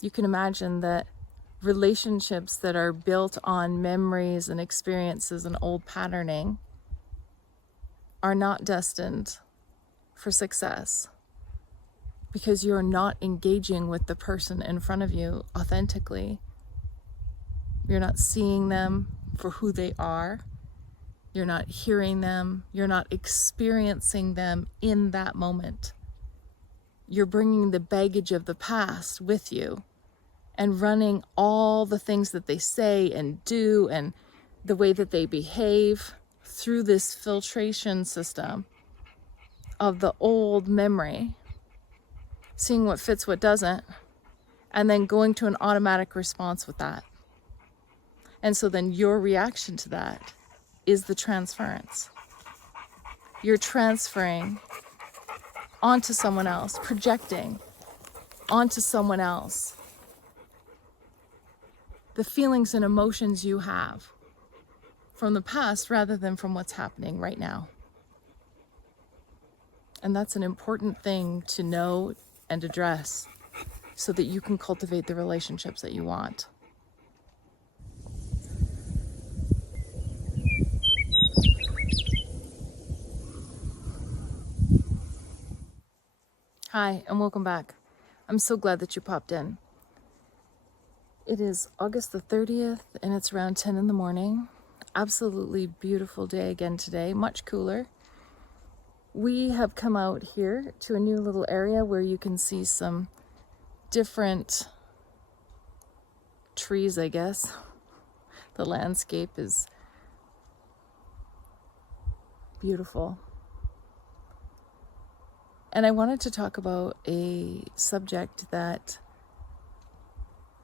You can imagine that relationships that are built on memories and experiences and old patterning are not destined for success because you're not engaging with the person in front of you authentically. You're not seeing them for who they are. You're not hearing them. You're not experiencing them in that moment. You're bringing the baggage of the past with you and running all the things that they say and do and the way that they behave through this filtration system of the old memory, seeing what fits, what doesn't, and then going to an automatic response with that. And so then your reaction to that is the transference. You're transferring onto someone else, projecting onto someone else the feelings and emotions you have from the past rather than from what's happening right now. And that's an important thing to know and address so that you can cultivate the relationships that you want. Hi, and welcome back. I'm so glad that you popped in. It is August the 30th, and it's around 10 in the morning. Absolutely beautiful day again today, much cooler. We have come out here to a new little area where you can see some different trees, I guess. The landscape is beautiful. And I wanted to talk about a subject that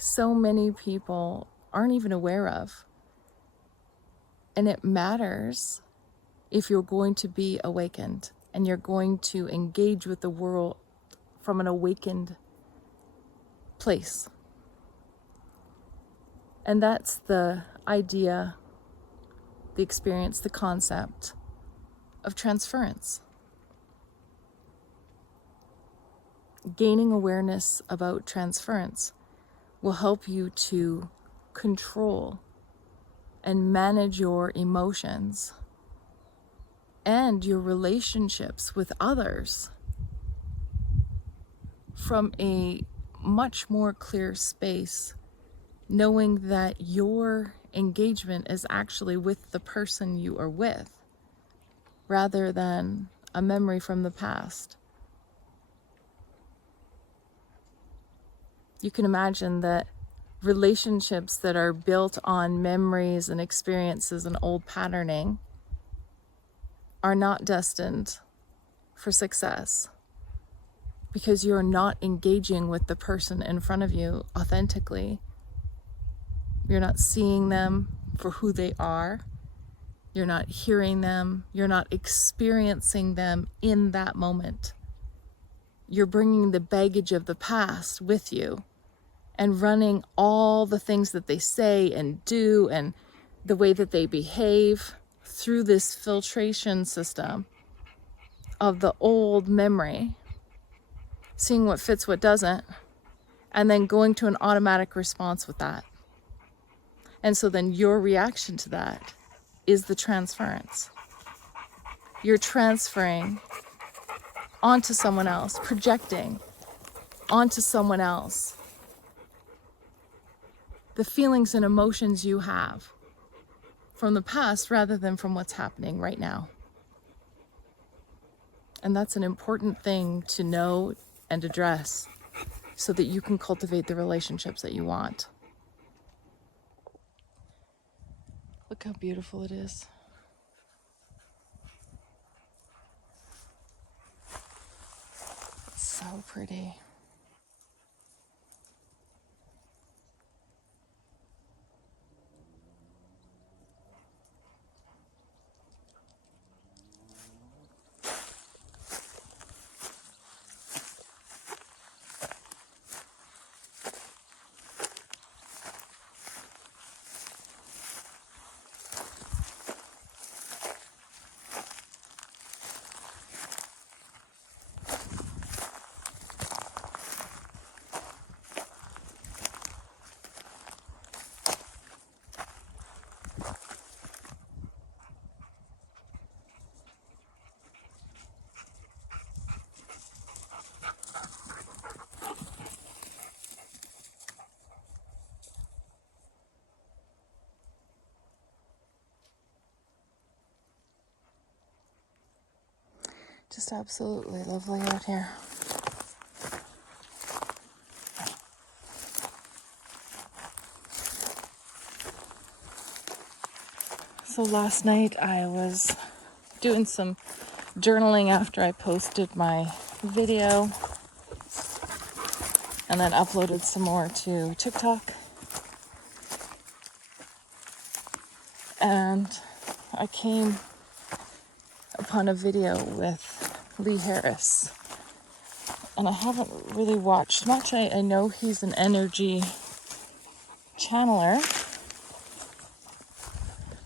so many people aren't even aware of. And it matters if you're going to be awakened and you're going to engage with the world from an awakened place. And that's the idea, the experience, the concept of transference. Gaining awareness about transference will help you to control and manage your emotions and your relationships with others from a much more clear space, knowing that your engagement is actually with the person you are with rather than a memory from the past. You can imagine that relationships that are built on memories and experiences and old patterning are not destined for success because you're not engaging with the person in front of you authentically. You're not seeing them for who they are. You're not hearing them. You're not experiencing them in that moment. You're bringing the baggage of the past with you and running all the things that they say and do and the way that they behave through this filtration system of the old memory, seeing what fits, what doesn't, and then going to an automatic response with that. And so then your reaction to that is the transference. You're transferring onto someone else, projecting onto someone else the feelings and emotions you have from the past rather than from what's happening right now. And that's an important thing to know and address so that you can cultivate the relationships that you want. Look how beautiful it is. It's so pretty. just absolutely lovely out here. So last night I was doing some journaling after I posted my video, and then uploaded some more to TikTok. And I came upon a video with Lee Harris. And I haven't really watched much. I know he's an energy channeler,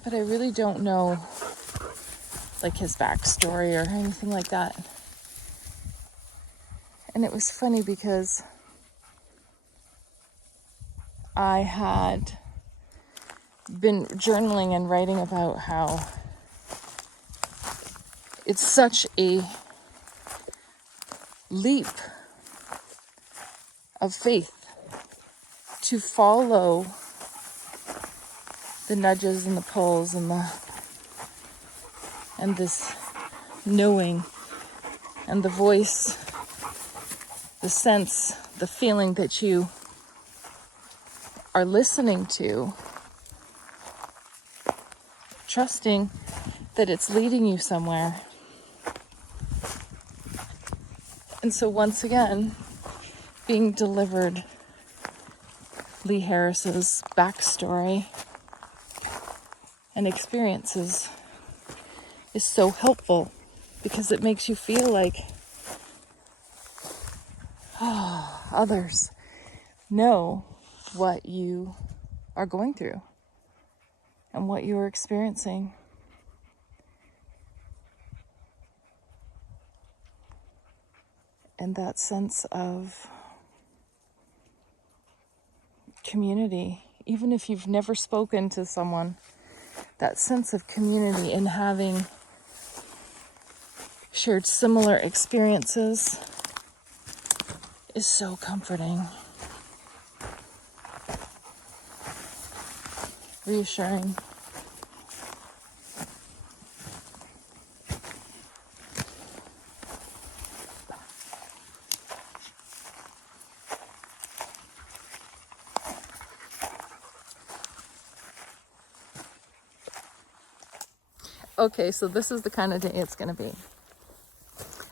but I really don't know like his backstory or anything like that. And it was funny because I had been journaling and writing about how it's such a leap of faith to follow the nudges and the pulls and this knowing and the voice, the sense, the feeling that you are listening to, trusting that it's leading you somewhere. And so once again, being delivered Lee Harris's backstory and experiences is so helpful, because it makes you feel like, oh, others know what you are going through and what you are experiencing. And that sense of community, even if you've never spoken to someone, that sense of community and having shared similar experiences is so comforting, reassuring. Okay, so this is the kind of day it's going to be.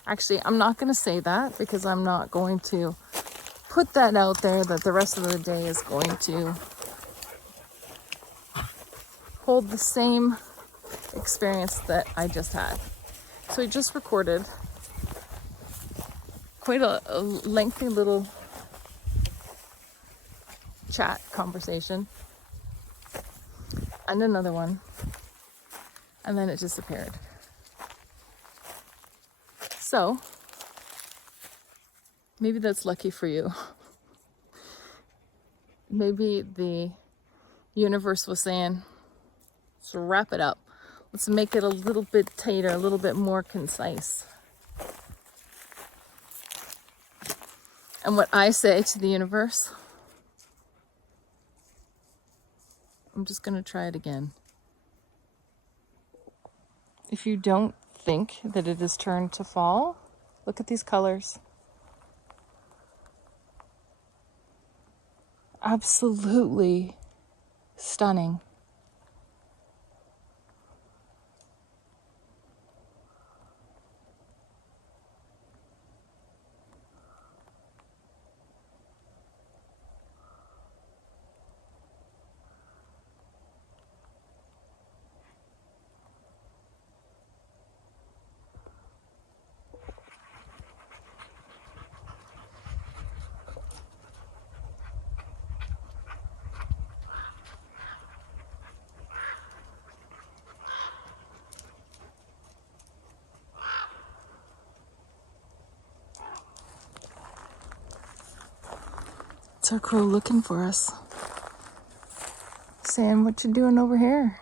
Actually, I'm not going to say that, because I'm not going to put that out there that the rest of the day is going to hold the same experience that I just had. So I just recorded quite a lengthy little chat conversation, and another one, and then it disappeared. So maybe that's lucky for you. Maybe the universe was saying, let's wrap it up. Let's make it a little bit tighter, a little bit more concise. And what I say to the universe, I'm just going to try it again. If you don't think that it is turned to fall, look at these colors. Absolutely stunning. It's our crow looking for us, saying, what you doing over here?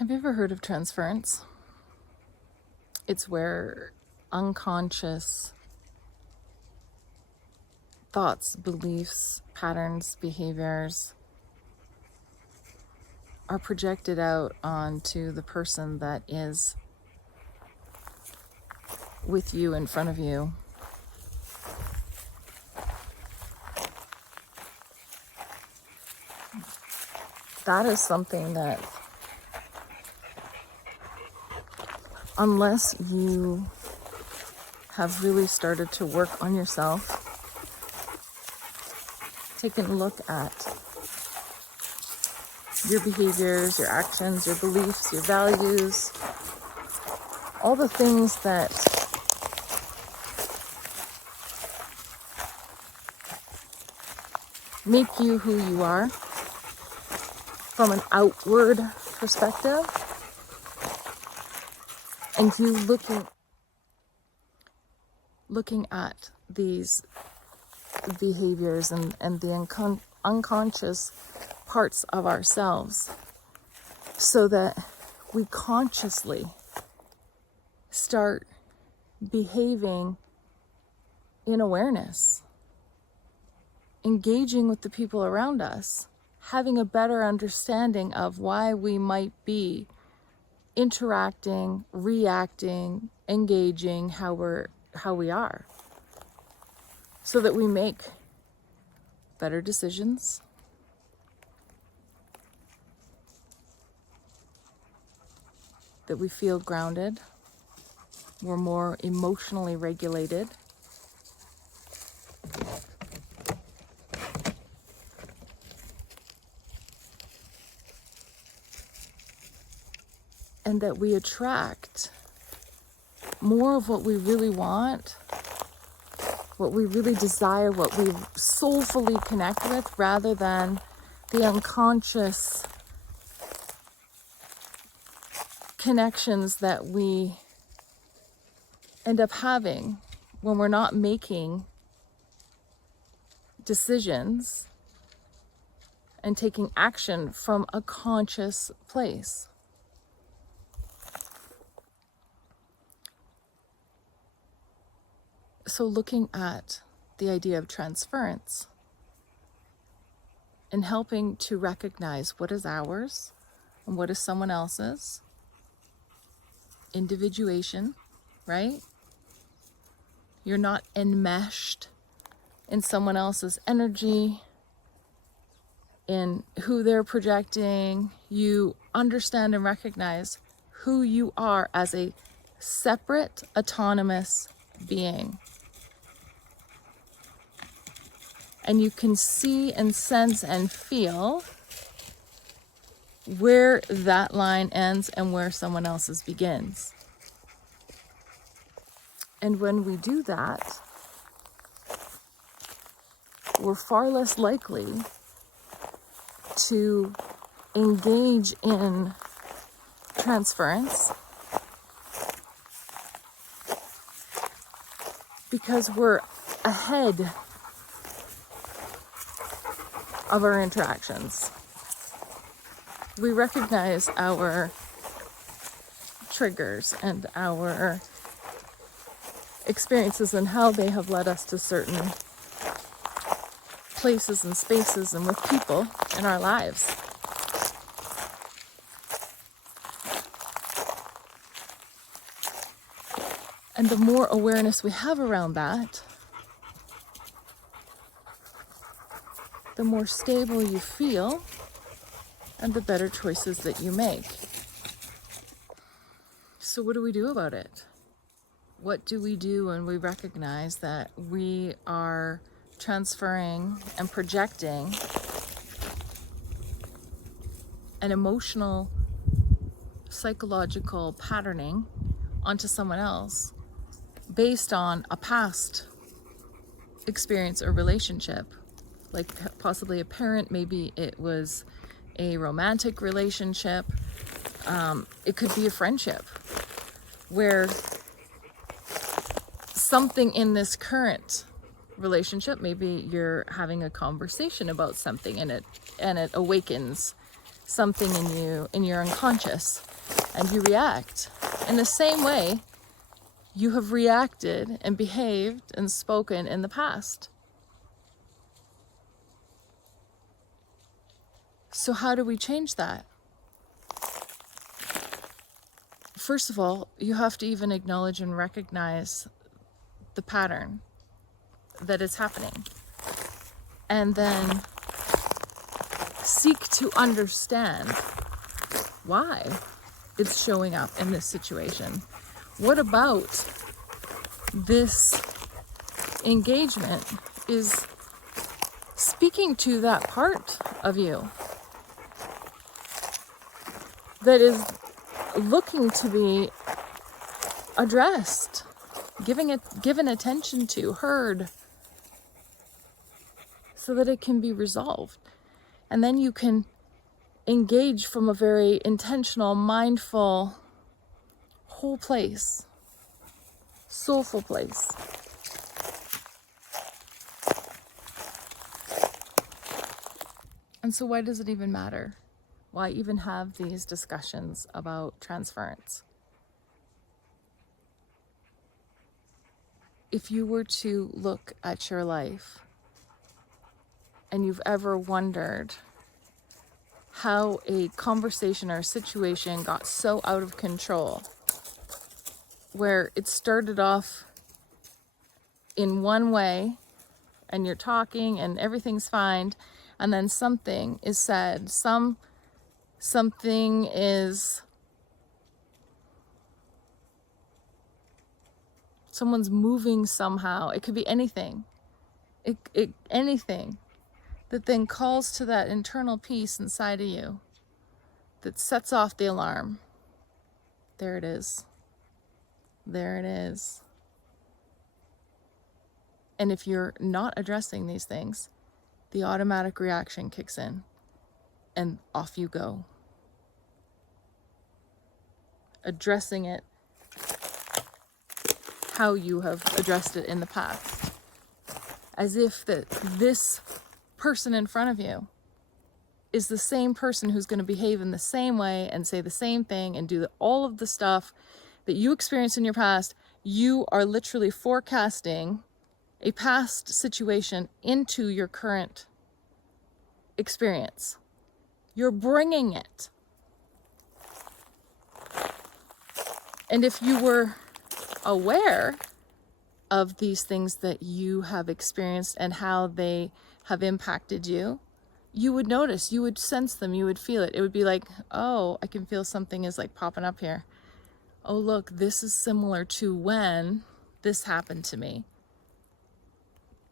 Have you ever heard of transference? It's where unconscious thoughts, beliefs, patterns, behaviors are projected out onto the person that is with you, in front of you. That is something that, unless you have really started to work on yourself, taking a look at your behaviors, your actions, your beliefs, your values, all the things that make you who you are from an outward perspective, and you looking at these behaviors and the unconscious parts of ourselves, so that we consciously start behaving in awareness, engaging with the people around us, having a better understanding of why we might be interacting, reacting, engaging how we are, so that we make better decisions, that we feel grounded, we're more emotionally regulated, and that we attract more of what we really want, what we really desire, what we soulfully connect with, rather than the unconscious connections that we end up having when we're not making decisions and taking action from a conscious place. So looking at the idea of transference and helping to recognize what is ours and what is someone else's. Individuation, right? You're not enmeshed in someone else's energy, in who they're projecting. You understand and recognize who you are as a separate, autonomous being. And you can see and sense and feel where that line ends and where someone else's begins. And when we do that, we're far less likely to engage in transference, because we're ahead of our interactions. We recognize our triggers and our experiences and how they have led us to certain places and spaces and with people in our lives. And the more awareness we have around that, the more stable you feel and the better choices that you make. So what do we do about it? What do we do when we recognize that we are transferring and projecting an emotional, psychological patterning onto someone else based on a past experience or relationship? Like possibly a parent, maybe it was a romantic relationship. It could be a friendship where something in this current relationship, maybe you're having a conversation about something and it awakens something in you, in your unconscious, and you react in the same way you have reacted and behaved and spoken in the past. So how do we change that? First of all, you have to even acknowledge and recognize the pattern that is happening. And then seek to understand why it's showing up in this situation. What about this engagement is speaking to that part of you that is looking to be addressed, given attention to, heard, so that it can be resolved. And then you can engage from a very intentional, mindful, whole place, soulful place. And so why does it even matter? Why even have these discussions about transference? If you were to look at your life and you've ever wondered how a conversation or a situation got so out of control, where it started off in one way and you're talking and everything's fine, and then something is said, something is, someone's moving somehow. It could be anything. Anything that then calls to that internal peace inside of you that sets off the alarm. There it is. There it is. And if you're not addressing these things, the automatic reaction kicks in and off you go. Addressing it how you have addressed it in the past. As if that this person in front of you is the same person who's going to behave in the same way and say the same thing and do all of the stuff that you experienced in your past. You are literally forecasting a past situation into your current experience. You're bringing it. And if you were aware of these things that you have experienced and how they have impacted you, you would notice, you would sense them, you would feel it. It would be like, oh, I can feel something is like popping up here. Oh, look, this is similar to when this happened to me.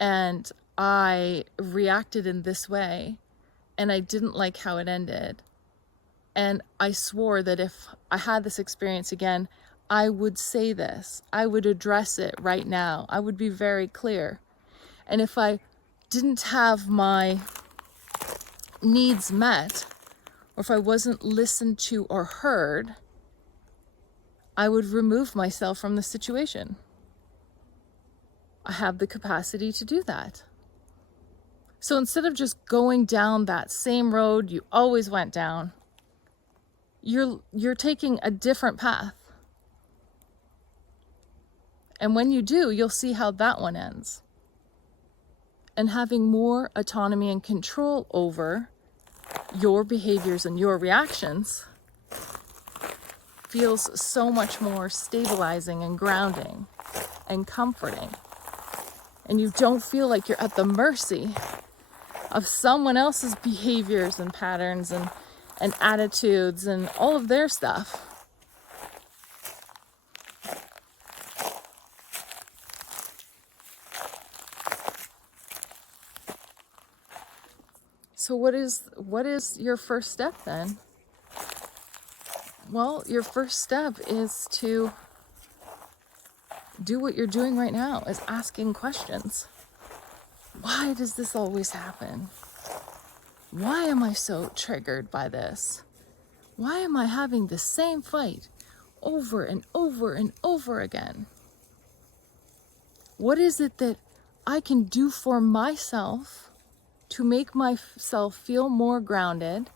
And I reacted in this way, and I didn't like how it ended. And I swore that if I had this experience again, I would say this. I would address it right now. I would be very clear. And if I didn't have my needs met, or if I wasn't listened to or heard, I would remove myself from the situation. I have the capacity to do that. So instead of just going down that same road you always went down, you're taking a different path. And when you do, you'll see how that one ends. And having more autonomy and control over your behaviors and your reactions feels so much more stabilizing and grounding and comforting. And you don't feel like you're at the mercy of someone else's behaviors and patterns and attitudes and all of their stuff. So what is your first step then? Well, your first step is to do what you're doing right now, is asking questions. Why does this always happen? Why am I so triggered by this? Why am I having the same fight over and over and over again? What is it that I can do for myself to make myself feel more grounded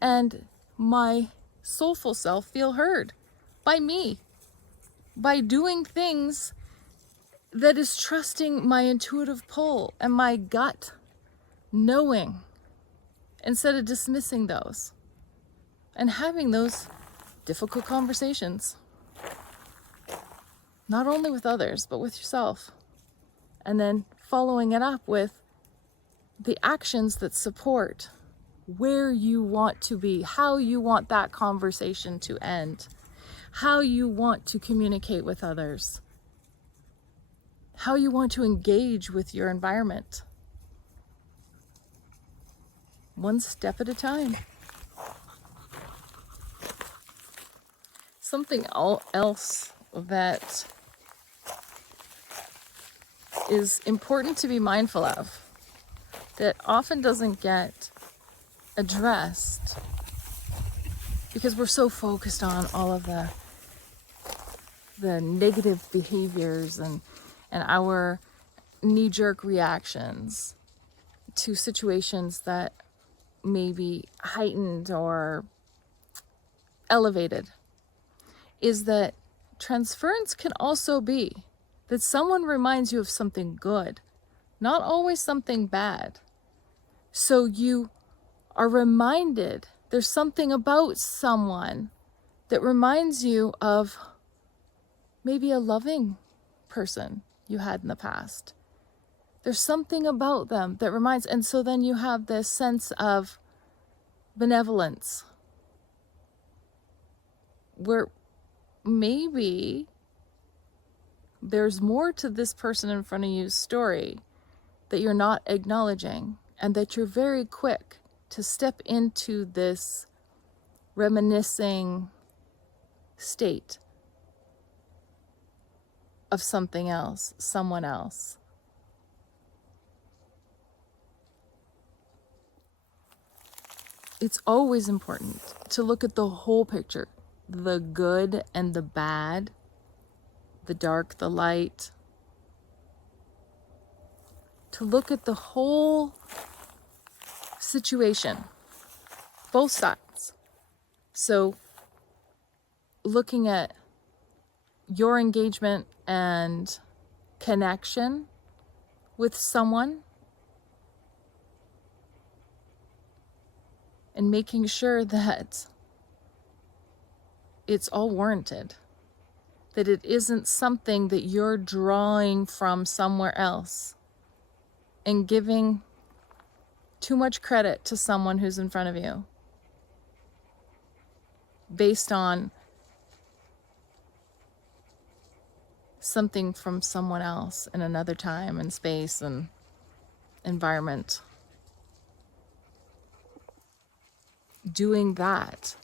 and my soulful self feel heard by me, by doing things that is trusting my intuitive pull and my gut knowing, instead of dismissing those and having those difficult conversations, not only with others, but with yourself. And then following it up with the actions that support where you want to be, how you want that conversation to end, how you want to communicate with others, how you want to engage with your environment. One step at a time. Something else that is important to be mindful of, that often doesn't get addressed because we're so focused on all of the negative behaviors and our knee-jerk reactions to situations that may be heightened or elevated, is that transference can also be that someone reminds you of something good, not always something bad. So you are reminded, there's something about someone that reminds you of maybe a loving person you had in the past. There's something about them that reminds, and so then you have this sense of benevolence, where maybe there's more to this person in front of you's story that you're not acknowledging, and that you're very quick to step into this reminiscing state of something else, someone else. It's always important to look at the whole picture, the good and the bad, the dark, the light, to look at the whole situation, both sides. So looking at your engagement and connection with someone and making sure that it's all warranted, that it isn't something that you're drawing from somewhere else and giving too much credit to someone who's in front of you based on something from someone else in another time and space and environment. Doing that,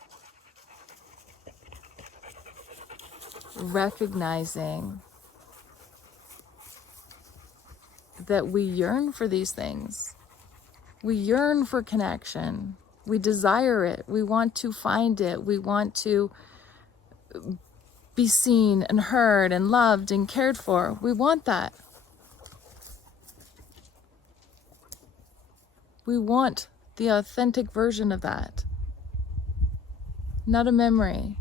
recognizing that we yearn for these things. We yearn for connection. We desire it. We want to find it. We want to be seen and heard and loved and cared for. We want that. We want the authentic version of that. Not a memory.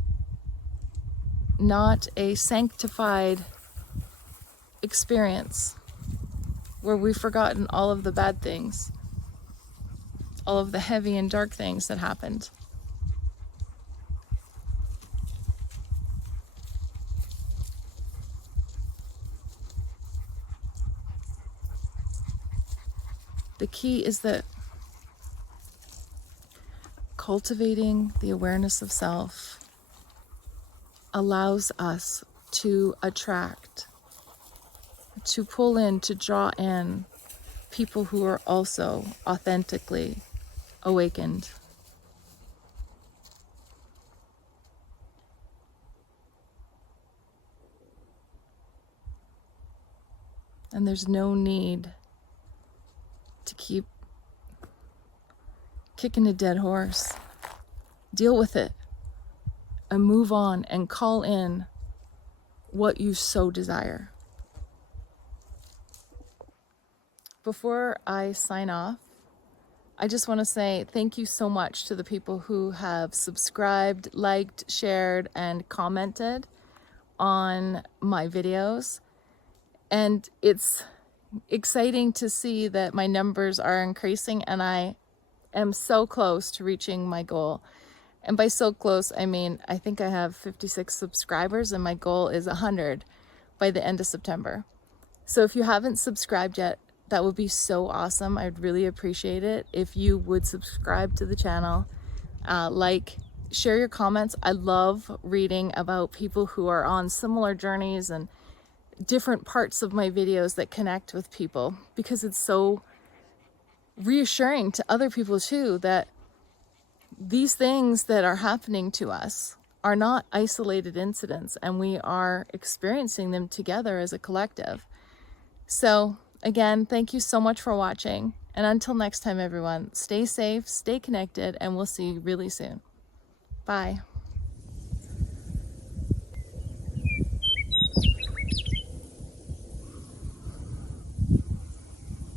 Not a sanctified experience where we've forgotten all of the bad things, all of the heavy and dark things that happened. The key is that cultivating the awareness of self allows us to attract, to pull in, to draw in people who are also authentically awakened. And there's no need to keep kicking a dead horse. Deal with it and move on and call in what you so desire. Before I sign off, I just want to say thank you so much to the people who have subscribed, liked, shared, and commented on my videos. And it's exciting to see that my numbers are increasing, and I am so close to reaching my goal. And by so close, I mean, I think I have 56 subscribers and my goal is 100 by the end of September. So if you haven't subscribed yet, that would be so awesome. I'd really appreciate it if you would subscribe to the channel, share your comments. I love reading about people who are on similar journeys and different parts of my videos that connect with people, because it's so reassuring to other people too that these things that are happening to us are not isolated incidents, and we are experiencing them together as a collective. So again, thank you so much for watching. And until next time, everyone, stay safe, stay connected, and we'll see you really soon. Bye.